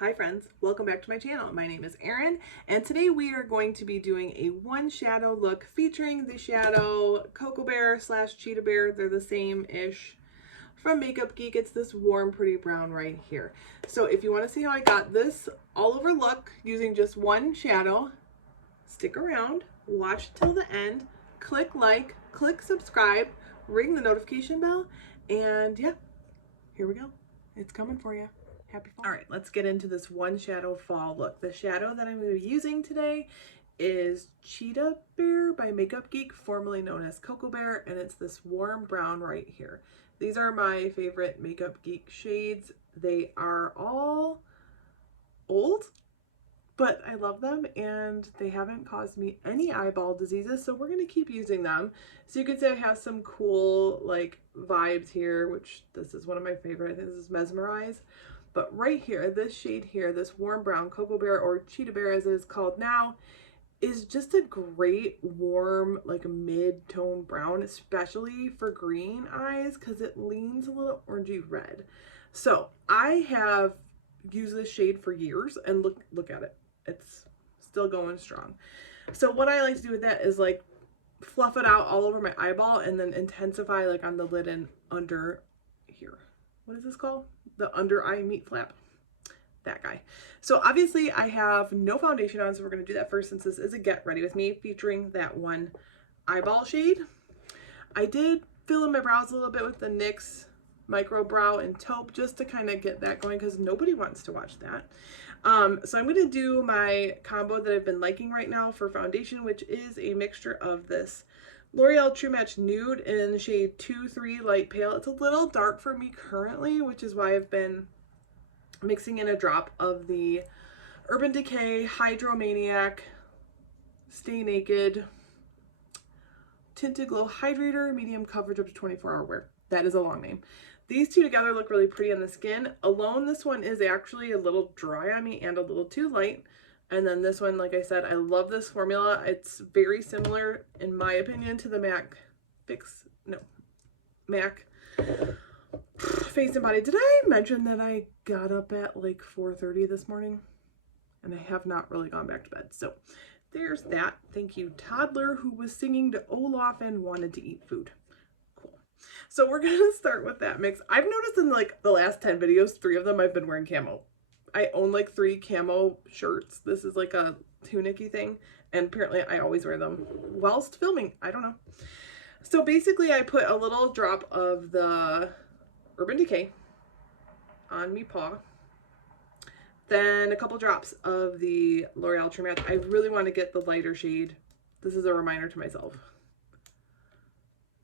Hi friends, welcome back to my channel. My name is Erin, and today we are going to be doing a one shadow look featuring the shadow Cocoa Bear slash Cheetah Bear. They're the same-ish from Makeup Geek. It's this warm, pretty brown right here. So if you want to see how I got this all over look using just one shadow, stick around, watch till the end, click like, click subscribe, ring the notification bell, and yeah, here we go. It's coming for you. Happy fall. All right, let's get into this one shadow fall look. The shadow that I'm going to be using today is Cheetah Bear by Makeup Geek, formerly known as Cocoa Bear, and it's this warm brown right here. These are my favorite Makeup Geek shades. They are all old, but I love them and they haven't caused me any eyeball diseases, so we're going to keep using them. So you could say I have some cool like vibes here, which this is one of my favorite. I think this is Mesmerize. But right here, this shade here, this warm brown Cocoa Bear, or Cheetah Bear as it is called now, is just a great warm like mid-tone brown, especially for green eyes because it leans a little orangey red. So I have used this shade for years, and look at it. It's still going strong. So what I like to do with that is like fluff it out all over my eyeball and then intensify like on the lid and under here. What is this called? The under eye meat flap. That guy. So obviously I have no foundation on, so we're going to do that first since this is a get ready with me featuring that one eyeball shade. I did fill in my brows a little bit with the NYX Micro Brow and Taupe just to kind of get that going because nobody wants to watch that. So I'm going to do my combo that I've been liking right now for foundation, which is a mixture of this L'Oreal True Match Nude in the shade 2-3 Light Pale. It's a little dark for me currently, which is why I've been mixing in a drop of the Urban Decay Hydromaniac Stay Naked Tinted Glow Hydrator, medium coverage up to 24-hour wear. That is a long name. These two together look really pretty on the skin. Alone, this one is actually a little dry on me and a little too light. And then this one, like I said, I love this formula. It's very similar, in my opinion, to the MAC Face and Body. Did I mention that I got up at like 4:30 this morning? And I have not really gone back to bed. So there's that. Thank you, toddler who was singing to Olaf and wanted to eat food. Cool. So we're going to start with that mix. I've noticed in like the last 10 videos, 3 of them I've been wearing camo. I own like 3 camo shirts. This is like a tunic-y thing, and apparently I always wear them whilst filming. I don't know. So basically I put a little drop of the Urban Decay on me paw, then a couple drops of the L'Oreal True Match. I really want to get the lighter shade. This is a reminder to myself.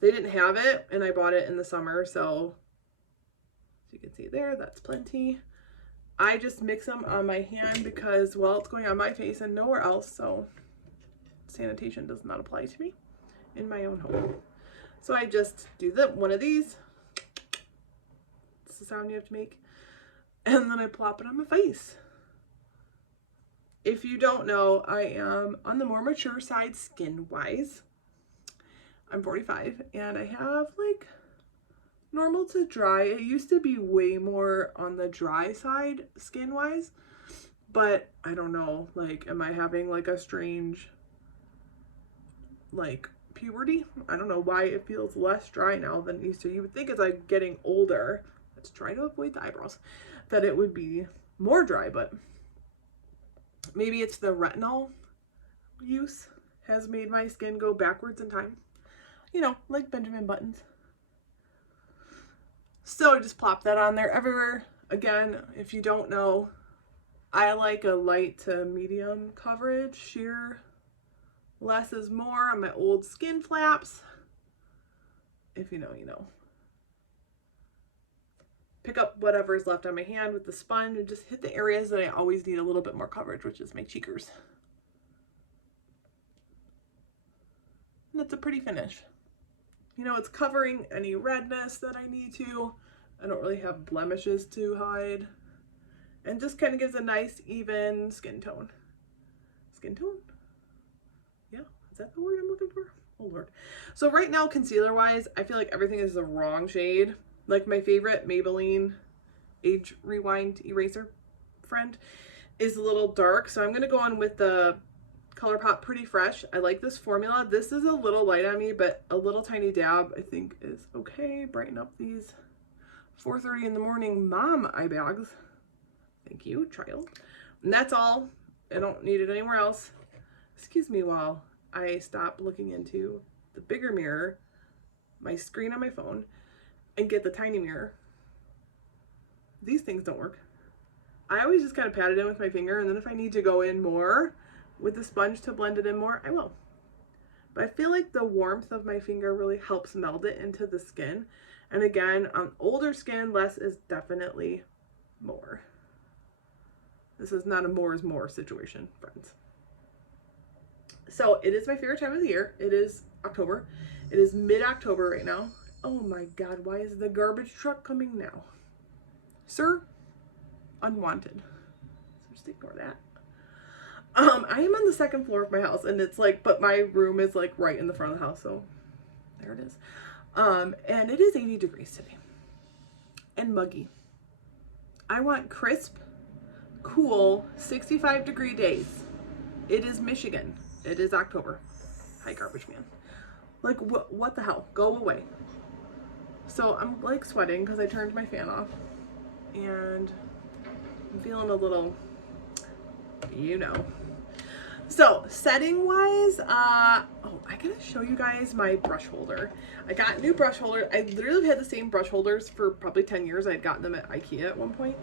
They didn't have it and I bought it in the summer, so as you can see there, that's plenty. I just mix them on my hand because, well, it's going on my face and nowhere else, so sanitation does not apply to me in my own home. So I just do one of these. It's the sound you have to make. And then I plop it on my face. If you don't know, I am on the more mature side skin-wise. I'm 45 and I have like normal to dry. It used to be way more on the dry side skin wise, but I don't know, like, am I having like a strange like puberty? I don't know why it feels less dry now than it used to. You would think as I'm getting older, let's try to avoid the eyebrows, that it would be more dry, but maybe it's the retinol use has made my skin go backwards in time, you know, like Benjamin Buttons. So just plop that on there everywhere. Again, if you don't know, I like a light to medium coverage. Sheer less is more on my old skin flaps. If you know, you know. Pick up whatever is left on my hand with the sponge and just hit the areas that I always need a little bit more coverage, which is my cheekers. And that's a pretty finish. You know, it's covering any redness that I need to. I don't really have blemishes to hide. And just kind of gives a nice, even skin tone. Skin tone? Yeah, is that the word I'm looking for? Oh, Lord. So right now, concealer-wise, I feel like everything is the wrong shade. Like my favorite Maybelline Age Rewind Eraser friend, is a little dark. So I'm going to go on with the ColourPop Pretty Fresh. I like this formula. This is a little light on me, but a little tiny dab I think is okay. Brighten up these 4:30 in the morning mom eye bags. Thank you, child. And that's all. I don't need it anywhere else. Excuse me while I stop looking into the bigger mirror, my screen on my phone, and get the tiny mirror. These things don't work. I always just kind of pat it in with my finger, and then if I need to go in more with the sponge to blend it in more, I will. But I feel like the warmth of my finger really helps meld it into the skin. And again, on older skin, less is definitely more. This is not a more is more situation, friends. So it is my favorite time of the year. It is October. It is mid-October right now. Oh my God, why is the garbage truck coming now? Sir, unwanted. So just ignore that. I am on the second floor of my house, and it's like, but my room is like right in the front of the house, so there it is. And it is 80 degrees today and muggy. I want crisp, cool, 65-degree days. It is Michigan. It is October. Hi, garbage man. Like, what the hell? Go away. So I'm like sweating because I turned my fan off, and I'm feeling a little, you know. So setting wise, oh, I gotta show you guys my brush holder. I got new brush holder. I literally had the same brush holders for probably 10 years. I had gotten them at IKEA at one point.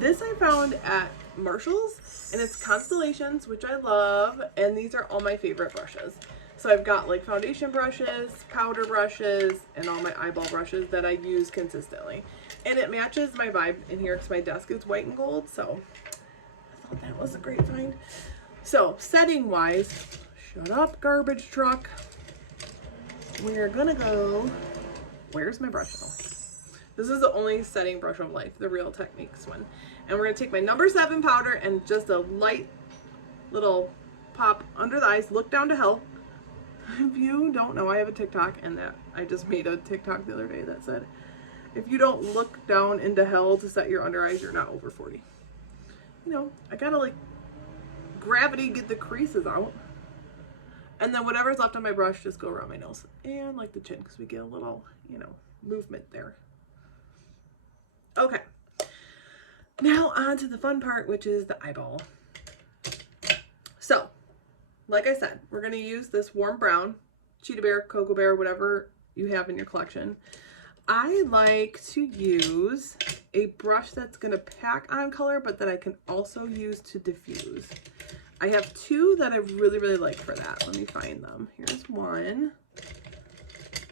This I found at Marshall's, and it's Constellations, which I love, and these are all my favorite brushes. So I've got like foundation brushes, powder brushes, and all my eyeball brushes that I use consistently. And it matches my vibe in here because my desk is white and gold, so I thought that was a great find. So setting wise, shut up garbage truck. We're gonna go, where's my brush though? This is the only setting brush of life, the Real Techniques one. And we're gonna take my number 7 powder and just a light little pop under the eyes, look down to hell. If you don't know, I have a TikTok, and that I just made a TikTok the other day that said, if you don't look down into hell to set your under eyes, you're not over 40. You know, I gotta like gravity get the creases out, and then whatever's left on my brush just go around my nose and like the chin because we get a little, you know, movement there. Okay, now on to the fun part, which is the eyeball. So like I said, we're going to use this warm brown, Cheetah Bear, Cocoa Bear, whatever you have in your collection. I like to use a brush that's going to pack on color, but that I can also use to diffuse. I have 2 that I really, really like for that. Let me find them. Here's one.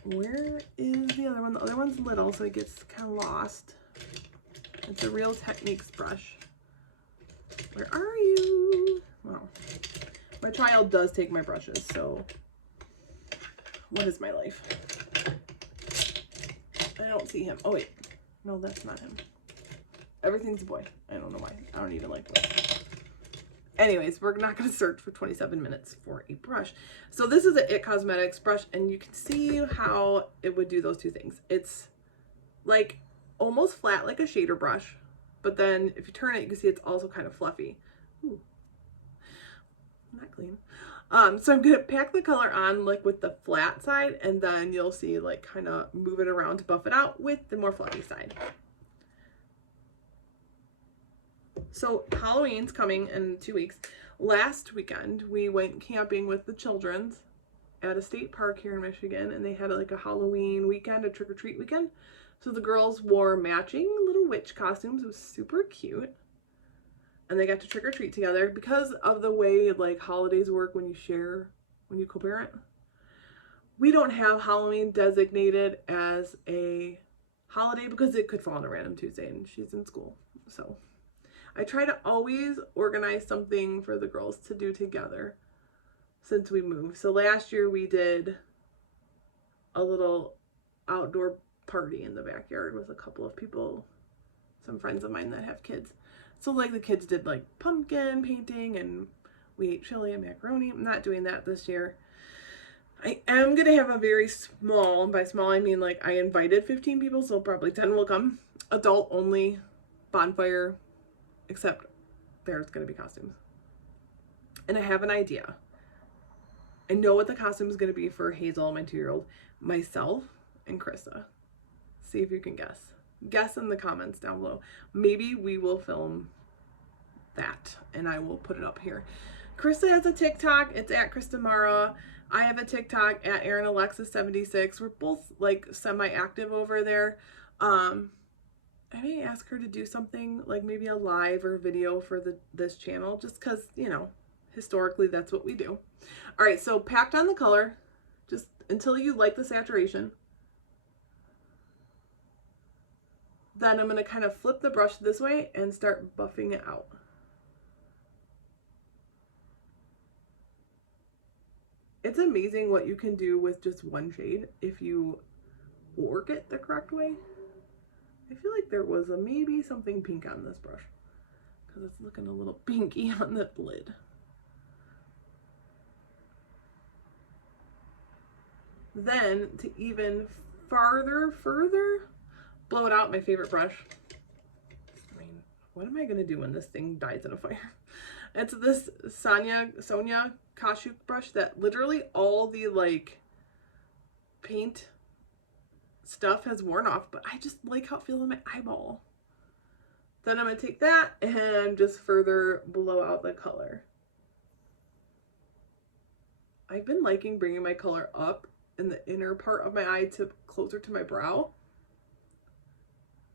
Where is the other one? The other one's little, so it gets kind of lost. It's a Real Techniques brush. Where are you? Well, my child does take my brushes, so what is my life? I don't see him. Oh wait, no, that's not him. Everything's a boy. I don't know why. I don't even like boys. Anyways, we're not going to search for 27 minutes for a brush. So this is a IT Cosmetics brush, and you can see how it would do those 2 things. It's like almost flat like a shader brush, but then if you turn it, you can see it's also kind of fluffy. Ooh. Not clean. So I'm gonna pack the color on like with the flat side, and then you'll see like kind of move it around to buff it out with the more fluffy side. So Halloween's coming in 2 weeks. Last weekend we went camping with the children's at a state park here in Michigan, and they had like a Halloween weekend, a trick-or-treat weekend. So the girls wore matching little witch costumes. It was super cute. And they got to trick-or-treat together because of the way like holidays work when you share, when you co-parent. We don't have Halloween designated as a holiday because it could fall on a random Tuesday, and she's in school. So I try to always organize something for the girls to do together since we moved. So last year we did a little outdoor party in the backyard with a couple of people, some friends of mine that have kids. So like the kids did like pumpkin painting, and we ate chili and macaroni. I'm not doing that this year. I am going to have a very small, and by small I mean like I invited 15 people, so probably 10 will come. Adult only bonfire, except there's going to be costumes. And I have an idea. I know what the costume is going to be for Hazel, my 2-year-old, myself, and Krista. See if you can guess. Guess in the comments down below. Maybe we will film that and I will put it up here. Krista has a TikTok. It's at Krista Mara. I have a TikTok at Erin Alexis 76. We're both like semi-active over there. I may ask her to do something like maybe a live or video for this channel, just because, you know, historically that's what we do. All right, so packed on the color just until you like the saturation. Then I'm going to kind of flip the brush this way and start buffing it out. It's amazing what you can do with just one shade if you work it the correct way. I feel like there was maybe something pink on this brush because it's looking a little pinky on the lid. Then to even further blow it out, my favorite brush. I mean, what am I going to do when this thing dies in a fire? It's this Sonia Kashuk brush that literally all the like paint stuff has worn off, but I just like how it feels on my eyeball. Then I'm going to take that and just further blow out the color. I've been liking bringing my color up in the inner part of my eye to closer to my brow.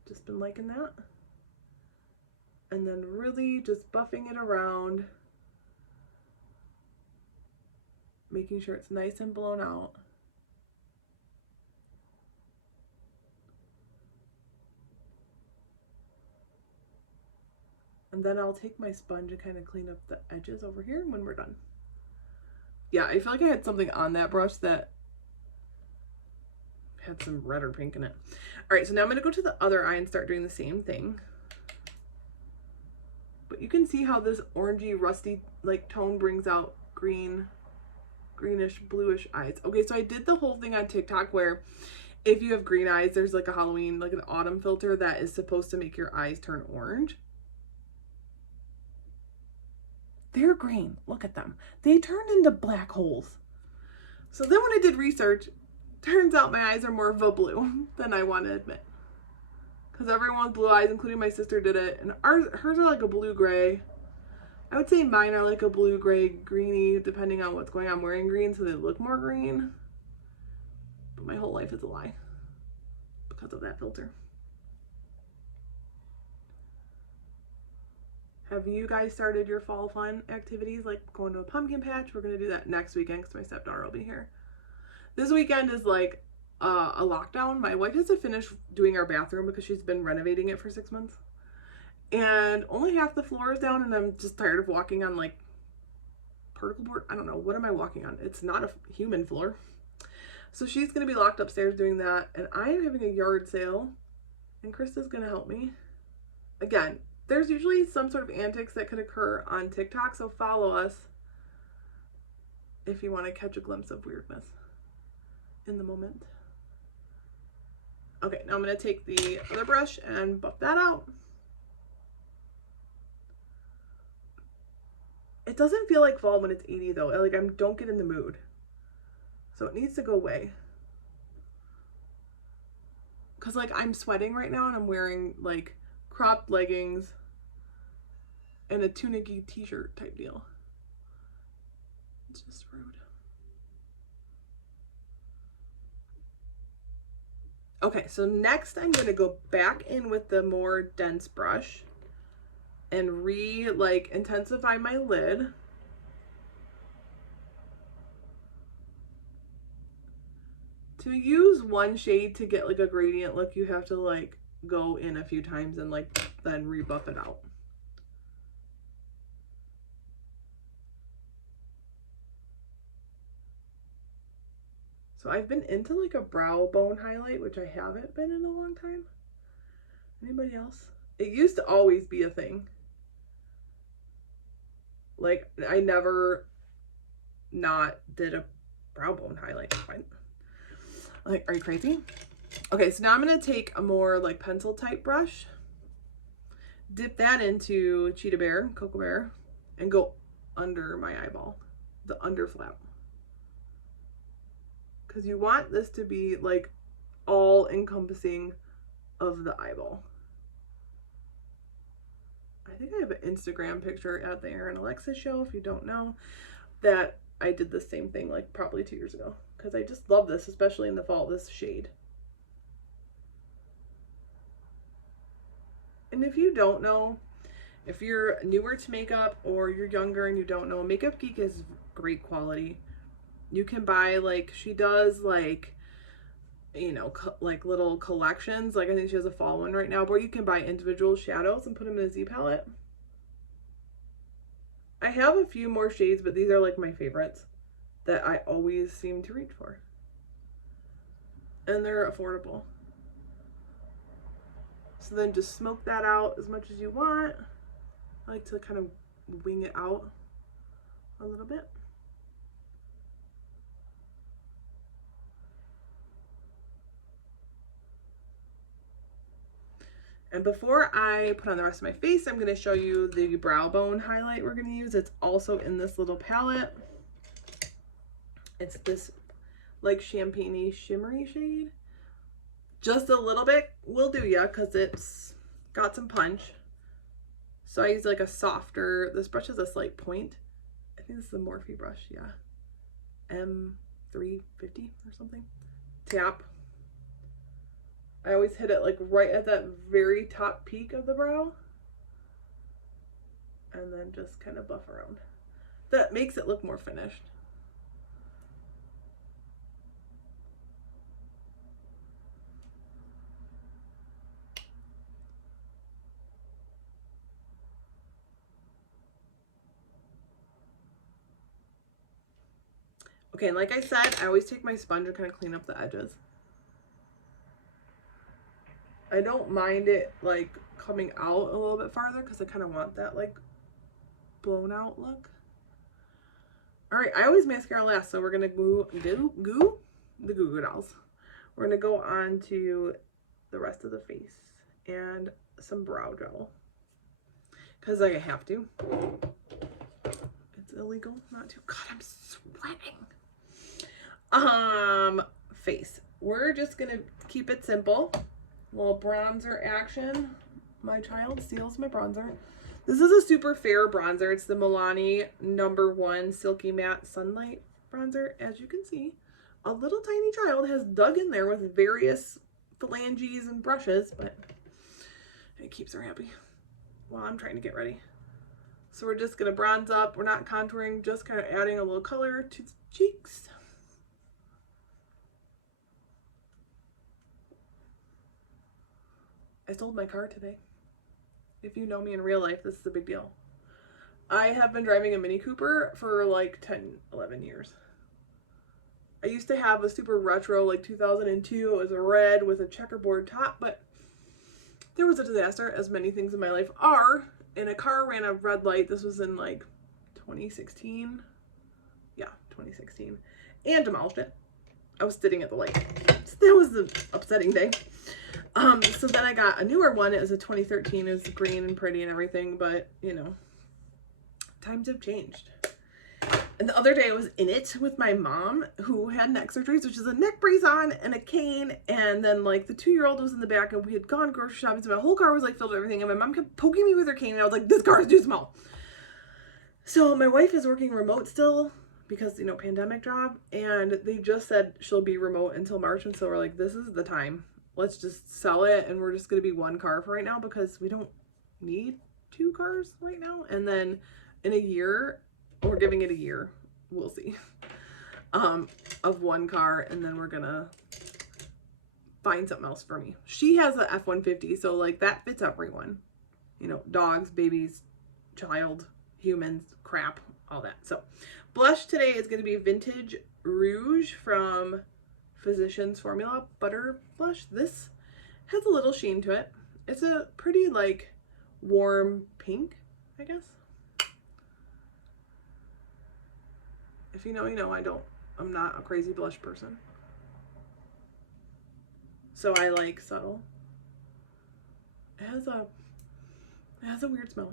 Just been liking that. And then really just buffing it around, making sure it's nice and blown out. And then I'll take my sponge and kind of clean up the edges over here when we're done. Yeah, I feel like I had something on that brush that had some red or pink in it. All right, so now I'm going to go to the other eye and start doing the same thing. But you can see how this orangey, rusty like tone brings out greenish, bluish eyes. Okay, so I did the whole thing on TikTok where if you have green eyes, there's like a Halloween, like an autumn filter that is supposed to make your eyes turn orange. They're green. Look at them. They turned into black holes. So then when I did research, turns out my eyes are more of a blue than I want to admit. Because everyone with blue eyes, including my sister, did it. And hers are like a blue-gray. I would say mine are like a blue-gray, greeny, depending on what's going on. I'm wearing green, so they look more green. But my whole life is a lie because of that filter. Have you guys started your fall fun activities, like going to a pumpkin patch? We're going to do that next weekend because my stepdaughter will be here. This weekend is like a lockdown. My wife has to finish doing our bathroom because she's been renovating it for 6 months. And only half the floor is down, and I'm just tired of walking on like particle board. I don't know. What am I walking on? It's not a human floor. So she's going to be locked upstairs doing that. And I am having a yard sale, and Krista's going to help me. Again, there's usually some sort of antics that could occur on TikTok, so follow us if you want to catch a glimpse of weirdness in the moment. Okay, now I'm going to take the other brush and buff that out. It doesn't feel like fall when it's 80 though. Like I don't get in the mood. So it needs to go away. Cause like I'm sweating right now and I'm wearing like cropped leggings and a tunicky t-shirt type deal. It's just rude. Okay, so next I'm going to go back in with the more dense brush and intensify my lid. To use one shade to get like a gradient look, you have to like go in a few times and like then rebuff it out. So I've been into like a brow bone highlight, which I haven't been in a long time. Anybody else? It used to always be a thing. Like I never not did a brow bone highlight. Like, are you crazy? Okay, so now I'm going to take a more like pencil type brush. dip that into Cheetah Bear, Cocoa Bear, and go under my eyeball, the under flap. Because you want this to be like all encompassing of the eyeball. I think I have an Instagram picture at the Erin Alexa show, if you don't know, that I did the same thing like probably 2 years ago. Because I just love this, especially in the fall, this shade. And if you don't know, if you're newer to makeup or you're younger and you don't know, Makeup Geek is great quality. You can buy, like, she does, like, you know, like little collections. Like, I think she has a fall one right now, where you can buy individual shadows and put them in a Z palette. I have a few more shades, but these are like my favorites that I always seem to reach for. And they're affordable. So then just smoke that out as much as you want. I like to kind of wing it out a little bit. And before I put on the rest of my face, I'm going to show you the brow bone highlight we're going to use. It's also in this little palette. It's this like champagne-y shimmery shade. Just a little bit will do ya, because it's got some punch. So I use like a softer, this brush is a slight point. I think this is a Morphe brush, yeah. M350 or something. Tap. I always hit it like right at that very top peak of the brow. And then just kind of buff around. That makes it look more finished. Okay, and like I said, I always take my sponge and kind of clean up the edges. I don't mind it like coming out a little bit farther because I kind of want that like blown out look. All right, I always mascara last, so we're gonna goo the Goo Goo Dolls. We're gonna go on to the rest of the face and some brow gel because I have to. It's illegal not to. God, I'm sweating. Face. We're just gonna keep it simple. Little bronzer action. My child steals my bronzer. This is a super fair bronzer. It's the Milani #1 Silky Matte Sunlight bronzer. As you can see, a little tiny child has dug in there with various phalanges and brushes, but it keeps her happy while I'm trying to get ready. So we're just gonna bronze up. We're not contouring, just kind of adding a little color to the cheeks. I sold my car today. If you know me in real life, this is a big deal. I have been driving a Mini Cooper for like 10, 11 years. I used to have a super retro, like 2002. It was a red with a checkerboard top, but there was a disaster, as many things in my life are, and a car ran a red light. This was in like 2016. Yeah, 2016. And demolished it. I was sitting at the light. So that was the upsetting day. So then I got a newer one. It was a 2013. It was green and pretty and everything, but you know, times have changed. And the other day I was in it with my mom, who had neck surgeries, which is a neck brace on and a cane, and then like the 2-year-old was in the back, and we had gone grocery shopping, so my whole car was like filled with everything, and my mom kept poking me with her cane, and I was like, this car is too small. So my wife is working remote still because, you know, pandemic job, and they just said she'll be remote until March, and so we're like, this is the time. Let's just sell it, and we're just going to be one car for right now because we don't need 2 cars right now. And then in a year, we're giving it a year, we'll see, of 1 car, and then we're going to find something else for me. She has a F-150, so like that fits everyone. You know, dogs, babies, child, humans, crap, all that. So blush today is going to be Vintage Rouge from Physicians Formula Butter Blush. This has a little sheen to it. It's a pretty like warm pink, I guess. If you know, you know. I'm not a crazy blush person. So I like subtle. It has a It has a weird smell.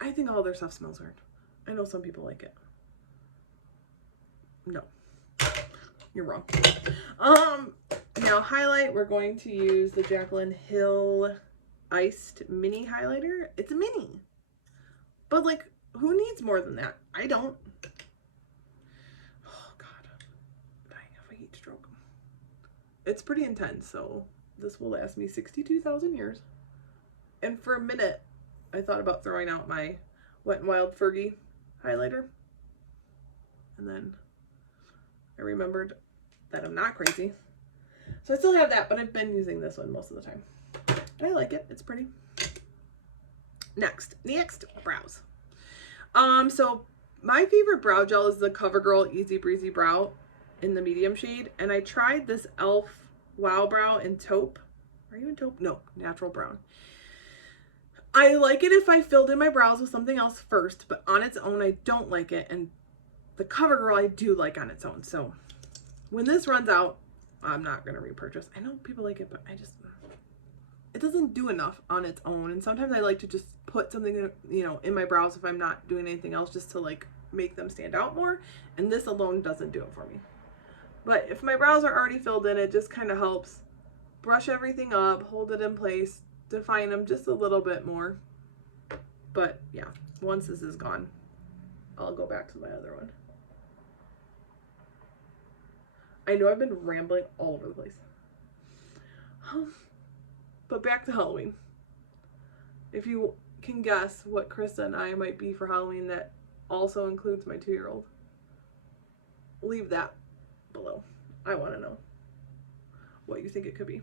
I think all their stuff smells weird. I know some people like it. No. You're wrong. Now highlight, we're going to use the Jaclyn Hill Iced Mini Highlighter. It's a mini. But like, who needs more than that? I don't. Oh God. I'm dying of a heat stroke. It's pretty intense, so this will last me 62,000 years. And for a minute, I thought about throwing out my Wet n Wild Fergie highlighter. And then I remembered that I'm not crazy. So I still have that, but I've been using this one most of the time. And I like it. It's pretty. Next, brows. So my favorite brow gel is the CoverGirl Easy Breezy Brow in the medium shade. And I tried this e.l.f. Wow Brow in taupe. Are you in taupe? No, natural brown. I like it if I filled in my brows with something else first, but on its own, I don't like it. And the CoverGirl I do like on its own. So when this runs out, I'm not going to repurchase. I know people like it, but it doesn't do enough on its own. And sometimes I like to just put something, you know, in my brows if I'm not doing anything else, just to like make them stand out more. And this alone doesn't do it for me. But if my brows are already filled in, it just kind of helps brush everything up, hold it in place, define them just a little bit more. But yeah, once this is gone, I'll go back to my other one. I know I've been rambling all over the place. But back to Halloween. If you can guess what Krista and I might be for Halloween that also includes my 2-year-old, leave that below. I want to know what you think it could be.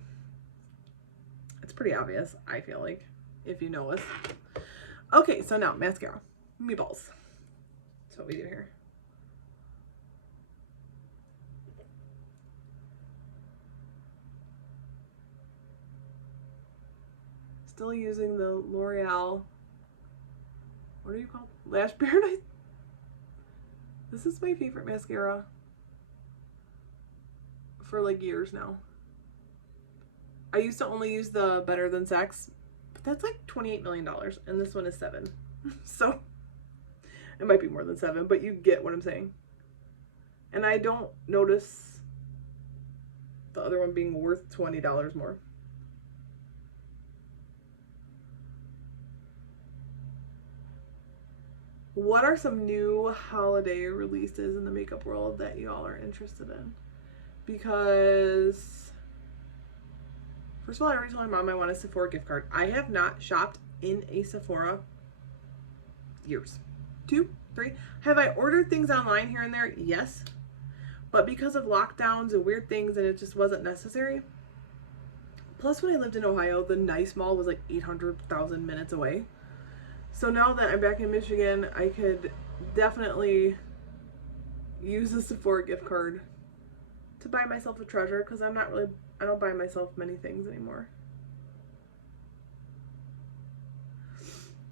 It's pretty obvious, I feel like, if you know us. Okay, so now mascara. Meatballs. That's what we do here. Still using the L'Oreal, what are you called? Lash Paradise? This is my favorite mascara for like years now. I used to only use the Better Than Sex, but that's like $28 million, and this one is $7. So it might be more than 7, but you get what I'm saying. And I don't notice the other one being worth $20 more. What are some new holiday releases in the makeup world that y'all are interested in? Because, first of all, I already told my mom I want a Sephora gift card. I have not shopped in a Sephora years. 2, 3. Have I ordered things online here and there? Yes. But because of lockdowns and weird things, and it just wasn't necessary. Plus, when I lived in Ohio, the Nice Mall was like 800,000 minutes away. So now that I'm back in Michigan, I could definitely use a Sephora gift card to buy myself a treasure, because I don't buy myself many things anymore.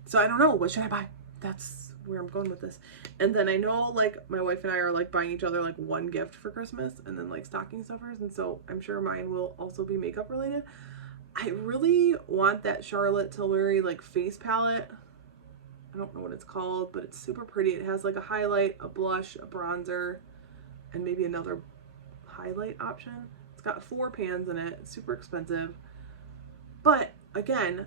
So I don't know, what should I buy? That's where I'm going with this. And then I know like my wife and I are like buying each other like one gift for Christmas, and then like stocking stuffers, and so I'm sure mine will also be makeup related. I really want that Charlotte Tilbury like face palette. I don't know what it's called, but it's super pretty. It has like a highlight, a blush, a bronzer, and maybe another highlight option. It's got 4 pans in it. It's super expensive. But again,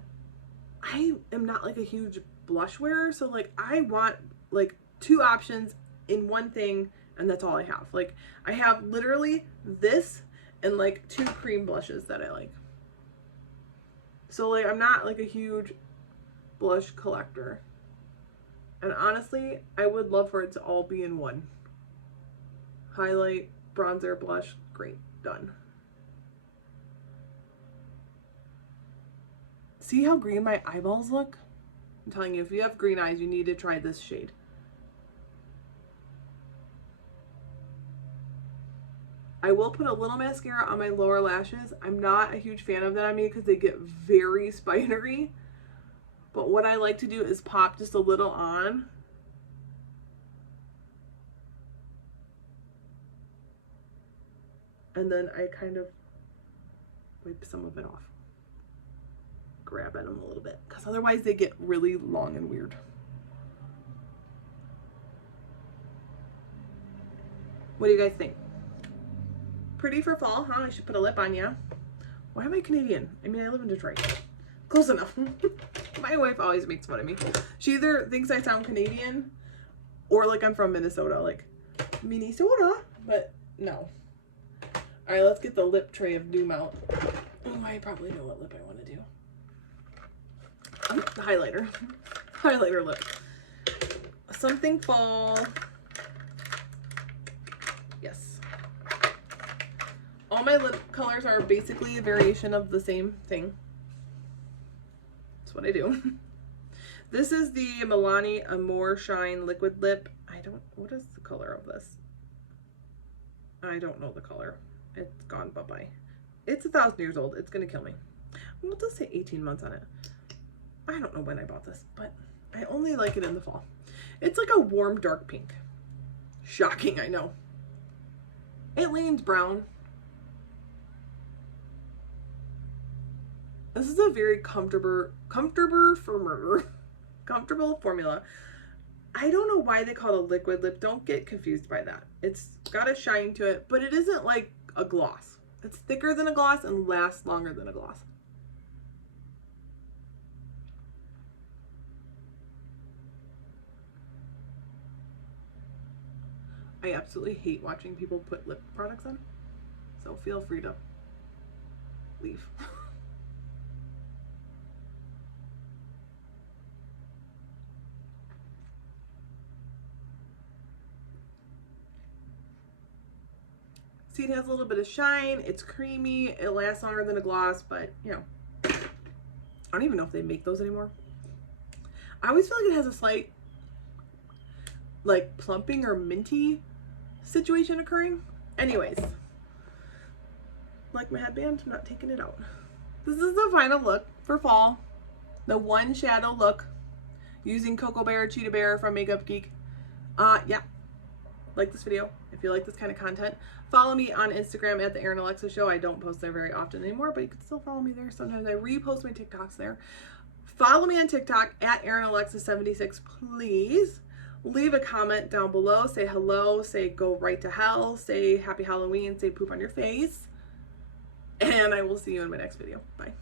I am not like a huge blush wearer, so like I want like 2 options in one thing, and that's all I have. Like I have literally this and like 2 cream blushes that I like. So like I'm not like a huge blush collector. And honestly, I would love for it to all be in one. Highlight, bronzer, blush, great, done. See how green my eyeballs look? I'm telling you, if you have green eyes, you need to try this shade. I will put a little mascara on my lower lashes. I'm not a huge fan of that on me because they get very spidery. But what I like to do is pop just a little on. And then I kind of wipe some of it off. grab at them a little bit because otherwise they get really long and weird. What do you guys think? Pretty for fall, huh? I should put a lip on, yeah? Why am I Canadian? I mean, I live in Detroit. Close enough. My wife always makes fun of me. She either thinks I sound Canadian or like I'm from Minnesota, like Minnesota, but no. All right, let's get the lip tray of doom out. Oh, I probably know what lip I want to do. The highlighter. Highlighter lip. Something fall. Yes. All my lip colors are basically a variation of the same thing. That's what I do. This is the Milani Amore Shine Liquid Lip. What is the color of this? I don't know the color. It's gone bye-bye. It's 1,000 years old. It's gonna kill me. Well, it does say 18 months on it. I don't know when I bought this, but I only like it in the fall. It's like a warm dark pink. Shocking, I know. It leans brown. This is a very comfortable formula. I don't know why they call it a liquid lip. Don't get confused by that. It's got a shine to it, but it isn't like a gloss. It's thicker than a gloss and lasts longer than a gloss. I absolutely hate watching people put lip products on, so feel free to leave. See, it has a little bit of shine. It's creamy. It lasts longer than a gloss, but you know, I don't even know if they make those anymore. I always feel like it has a slight like plumping or minty situation occurring. Anyways, like my headband, I'm not taking it out. This is the final look for fall. The one shadow look using Cocoa Bear, Cheetah Bear from Makeup Geek. Yeah. Like this video if you like this kind of content. Follow me on Instagram at the Erin Alexa Show. I don't post there very often anymore, but you can still follow me there. Sometimes I repost my TikToks there. Follow me on TikTok at ErinAlexa76, please. Leave a comment down below. Say hello. Say go right to hell. Say happy Halloween. Say poop on your face. And I will see you in my next video. Bye.